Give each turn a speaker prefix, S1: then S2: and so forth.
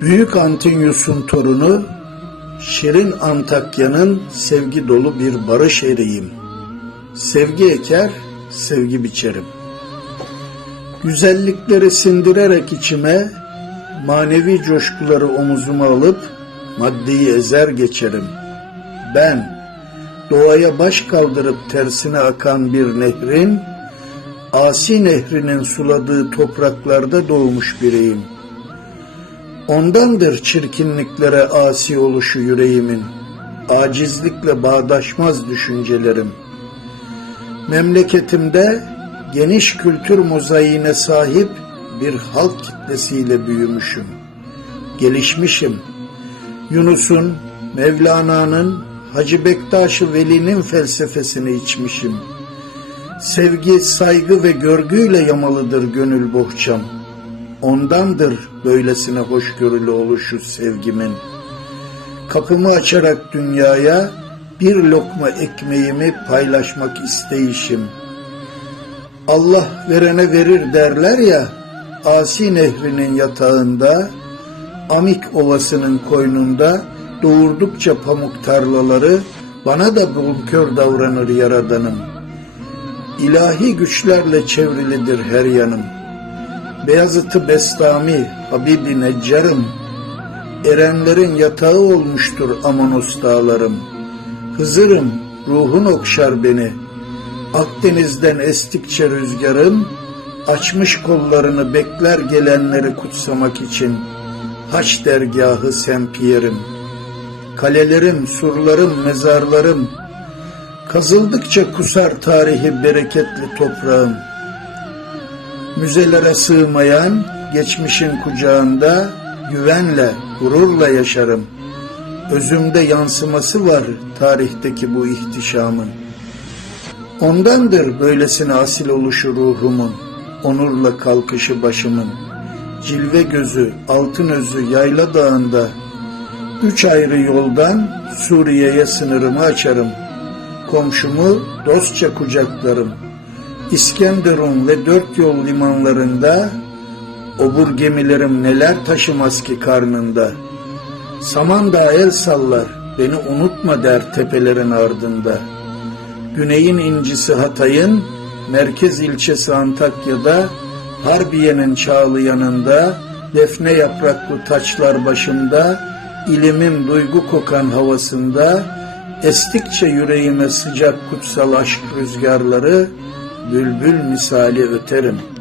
S1: Büyük Antinyus'un torunu, Şirin Antakya'nın sevgi dolu bir barış eriyim. Sevgi eker, sevgi biçerim. Güzellikleri sindirerek içime, manevi coşkuları omuzuma alıp, maddeyi ezer geçerim. Ben, doğaya baş kaldırıp tersine akan bir nehrin, asi nehrinin suladığı topraklarda doğmuş biriyim. Ondandır çirkinliklere asi oluşu yüreğimin, acizlikle bağdaşmaz düşüncelerim. Memleketimde geniş kültür mozaiğine sahip bir halk kitlesiyle büyümüşüm. Gelişmişim. Yunus'un, Mevlana'nın, Hacı Bektaş-ı Veli'nin felsefesini içmişim. Sevgi, saygı ve görgüyle yamalıdır gönül bohçam. Ondandır böylesine hoşgörülü oluşu sevgimin. Kapımı açarak dünyaya bir lokma ekmeğimi paylaşmak isteyişim. Allah verene verir derler ya, Asi Nehri'nin yatağında, Amik Ovası'nın koynunda doğurdukça pamuk tarlaları bana da bonkör davranır yaradanım. İlahi güçlerle çevrilidir her yanım. Beyazıt'ı Bestami, Habibi Neccar'ım, erenlerin yatağı olmuştur Amanos dağlarım. Hızırım, ruhun okşar beni. Akdeniz'den estikçe rüzgarım, açmış kollarını bekler gelenleri kutsamak için. Haç dergahı sempiyerim. Kalelerim, surlarım, mezarlarım, kazıldıkça kusar tarihi bereketli toprağım. Müzelere sığmayan geçmişin kucağında güvenle, gururla yaşarım. Özümde yansıması var tarihteki bu ihtişamın. Ondandır böylesine asil oluşu ruhumun, onurla kalkışı başımın. Cilve gözü, altın özü yayla dağında, üç ayrı yoldan Suriye'ye sınırımı açarım. Komşumu dostça kucaklarım. İskenderun ve dört yol limanlarında obur gemilerim neler taşımaz ki karnında. Samandağ el sallar, beni unutma der tepelerin ardında. Güneyin incisi Hatay'ın, merkez ilçesi Antakya'da, Harbiye'nin çağlı yanında, defne yapraklı taçlar başında, ilimin duygu kokan havasında, estikçe yüreğime sıcak kutsal aşk rüzgarları, bülbül misali öterim.''